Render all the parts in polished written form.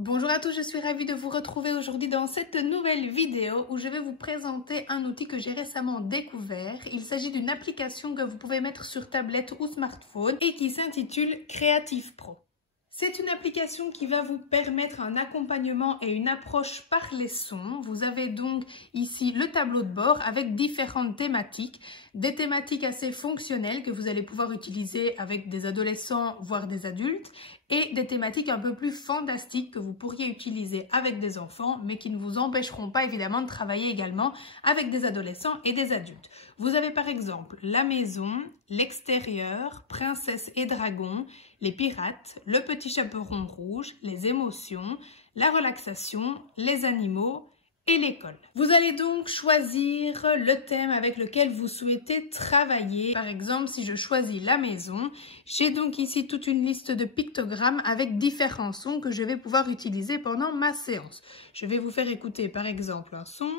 Bonjour à tous, je suis ravie de vous retrouver aujourd'hui dans cette nouvelle vidéo où je vais vous présenter un outil que j'ai récemment découvert. Il s'agit d'une application que vous pouvez mettre sur tablette ou smartphone et qui s'intitule Creative Pro. C'est une application qui va vous permettre un accompagnement et une approche par les sons. Vous avez donc ici le tableau de bord avec différentes thématiques, des thématiques assez fonctionnelles que vous allez pouvoir utiliser avec des adolescents voire des adultes et des thématiques un peu plus fantastiques que vous pourriez utiliser avec des enfants mais qui ne vous empêcheront pas évidemment de travailler également avec des adolescents et des adultes. Vous avez par exemple la maison, l'extérieur, princesse et dragon, les pirates, le petit chaperon rouge, les émotions, la relaxation, les animaux et l'école. Vous allez donc choisir le thème avec lequel vous souhaitez travailler. Par exemple, si je choisis la maison, j'ai donc ici toute une liste de pictogrammes avec différents sons que je vais pouvoir utiliser pendant ma séance. Je vais vous faire écouter par exemple un son.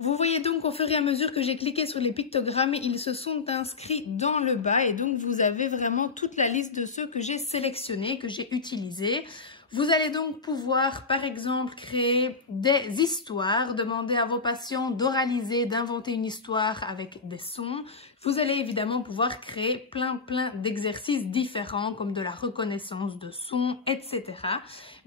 Vous voyez donc au fur et à mesure que j'ai cliqué sur les pictogrammes, ils se sont inscrits dans le bas et donc vous avez vraiment toute la liste de ceux que j'ai sélectionnés, que j'ai utilisés. Vous allez donc pouvoir par exemple créer des histoires, demander à vos patients d'oraliser, d'inventer une histoire avec des sons. Vous allez évidemment pouvoir créer plein d'exercices différents comme de la reconnaissance de sons, etc.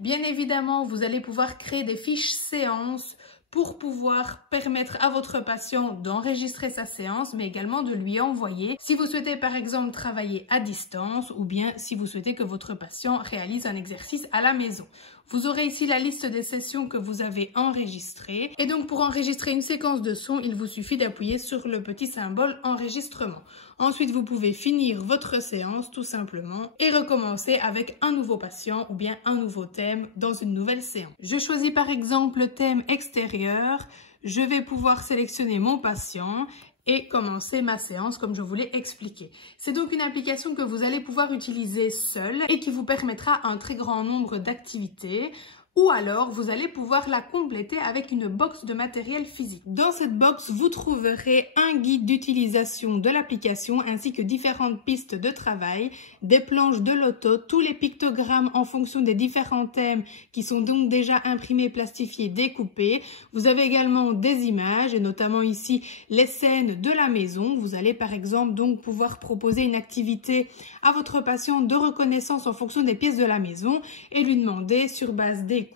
Bien évidemment, vous allez pouvoir créer des fiches séances pour pouvoir permettre à votre patient d'enregistrer sa séance, mais également de lui envoyer si vous souhaitez par exemple travailler à distance ou bien si vous souhaitez que votre patient réalise un exercice à la maison. Vous aurez ici la liste des sessions que vous avez enregistrées. Et donc pour enregistrer une séquence de son, il vous suffit d'appuyer sur le petit symbole enregistrement. Ensuite, vous pouvez finir votre séance tout simplement et recommencer avec un nouveau patient ou bien un nouveau thème dans une nouvelle séance. Je choisis par exemple le thème extérieur. Je vais pouvoir sélectionner mon patient et commencer ma séance comme je vous l'ai expliqué. C'est donc une application que vous allez pouvoir utiliser seule et qui vous permettra un très grand nombre d'activités. Ou alors, vous allez pouvoir la compléter avec une box de matériel physique. Dans cette box, vous trouverez un guide d'utilisation de l'application ainsi que différentes pistes de travail, des planches de loto, tous les pictogrammes en fonction des différents thèmes qui sont donc déjà imprimés, plastifiés, découpés. Vous avez également des images et notamment ici les scènes de la maison. Vous allez par exemple donc pouvoir proposer une activité à votre patient de reconnaissance en fonction des pièces de la maison et lui demander sur base d'écoute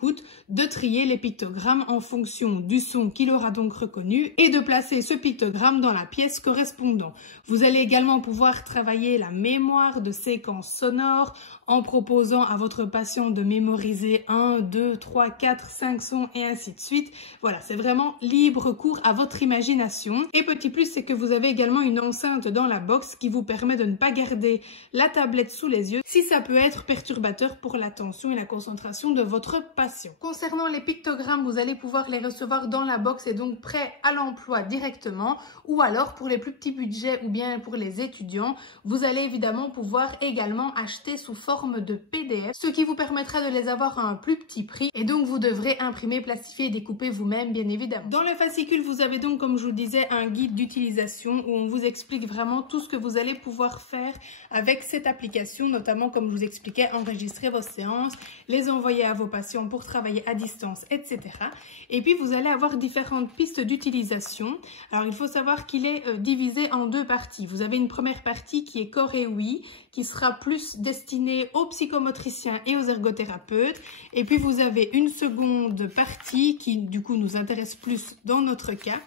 de trier les pictogrammes en fonction du son qu'il aura donc reconnu et de placer ce pictogramme dans la pièce correspondante. Vous allez également pouvoir travailler la mémoire de séquences sonores en proposant à votre patient de mémoriser 1, 2, 3, 4, 5 sons et ainsi de suite. Voilà, c'est vraiment libre cours à votre imagination. Et petit plus, c'est que vous avez également une enceinte dans la box qui vous permet de ne pas garder la tablette sous les yeux si ça peut être perturbateur pour l'attention et la concentration de votre patient. Concernant les pictogrammes, vous allez pouvoir les recevoir dans la box et donc prêts à l'emploi directement ou alors pour les plus petits budgets ou bien pour les étudiants, vous allez évidemment pouvoir également acheter sous forme de PDF, ce qui vous permettra de les avoir à un plus petit prix et donc vous devrez imprimer, plastifier et découper vous-même bien évidemment. Dans le fascicule, vous avez donc comme je vous disais un guide d'utilisation où on vous explique vraiment tout ce que vous allez pouvoir faire avec cette application, notamment comme je vous expliquais, enregistrer vos séances, les envoyer à vos patients pour travailler à distance, etc. Et puis vous allez avoir différentes pistes d'utilisation. Alors il faut savoir qu'il est divisé en deux parties. Vous avez une première partie qui est corps et ouïe, qui sera plus destinée aux psychomotriciens et aux ergothérapeutes. Et puis vous avez une seconde partie qui du coup nous intéresse plus dans notre cas,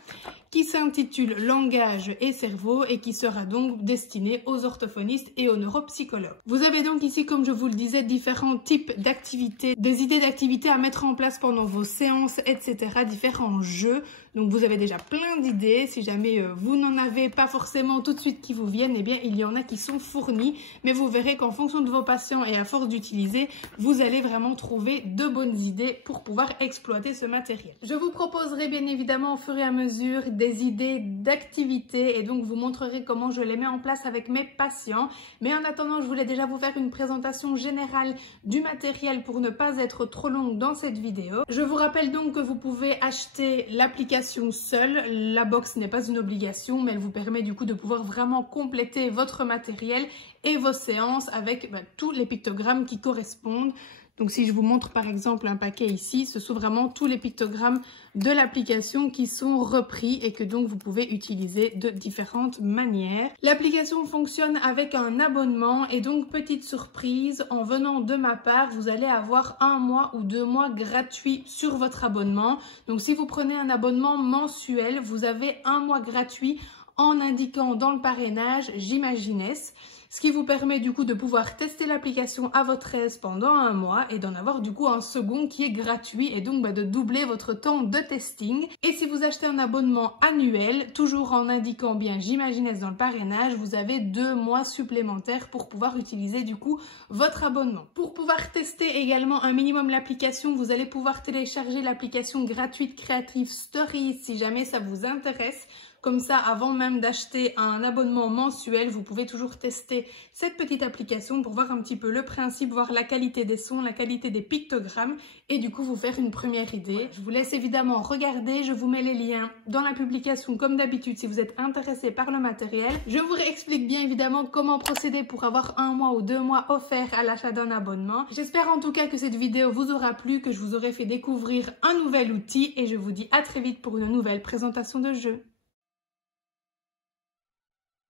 qui s'intitule Langage et cerveau et qui sera donc destinée aux orthophonistes et aux neuropsychologues. Vous avez donc ici, comme je vous le disais, différents types d'activités, des idées d'activités activités à mettre en place pendant vos séances, etc. Différents jeux. Donc vous avez déjà plein d'idées. Si jamais vous n'en avez pas forcément tout de suite qui vous viennent, eh bien il y en a qui sont fournis. Mais vous verrez qu'en fonction de vos patients et à force d'utiliser, vous allez vraiment trouver de bonnes idées pour pouvoir exploiter ce matériel. Je vous proposerai bien évidemment au fur et à mesure des idées d'activités et donc vous montrerai comment je les mets en place avec mes patients. Mais en attendant, je voulais déjà vous faire une présentation générale du matériel pour ne pas être trop longue dans cette vidéo. Je vous rappelle donc que vous pouvez acheter l'application seule. La box n'est pas une obligation, mais elle vous permet du coup de pouvoir vraiment compléter votre matériel et vos séances avec tous les pictogrammes qui correspondent. Donc si je vous montre par exemple un paquet ici, ce sont vraiment tous les pictogrammes de l'application qui sont repris et que donc vous pouvez utiliser de différentes manières. L'application fonctionne avec un abonnement et donc petite surprise, en venant de ma part, vous allez avoir 1 mois ou 2 mois gratuits sur votre abonnement. Donc si vous prenez un abonnement mensuel, vous avez 1 mois gratuit en indiquant dans le parrainage J'imagines, ce qui vous permet du coup de pouvoir tester l'application à votre aise pendant 1 mois et d'en avoir du coup un second qui est gratuit et donc de doubler votre temps de testing. Et si vous achetez un abonnement annuel, toujours en indiquant bien J'imagines dans le parrainage, vous avez 2 mois supplémentaires pour pouvoir utiliser du coup votre abonnement. Pour pouvoir tester également un minimum l'application, vous allez pouvoir télécharger l'application gratuite Creative Stories si jamais ça vous intéresse. Comme ça, avant même d'acheter un abonnement mensuel, vous pouvez toujours tester cette petite application pour voir un petit peu le principe, voir la qualité des sons, la qualité des pictogrammes et du coup vous faire une première idée. Je vous laisse évidemment regarder, je vous mets les liens dans la publication comme d'habitude si vous êtes intéressé par le matériel. Je vous réexplique bien évidemment comment procéder pour avoir 1 mois ou 2 mois offerts à l'achat d'un abonnement. J'espère en tout cas que cette vidéo vous aura plu, que je vous aurai fait découvrir un nouvel outil et je vous dis à très vite pour une nouvelle présentation de jeu.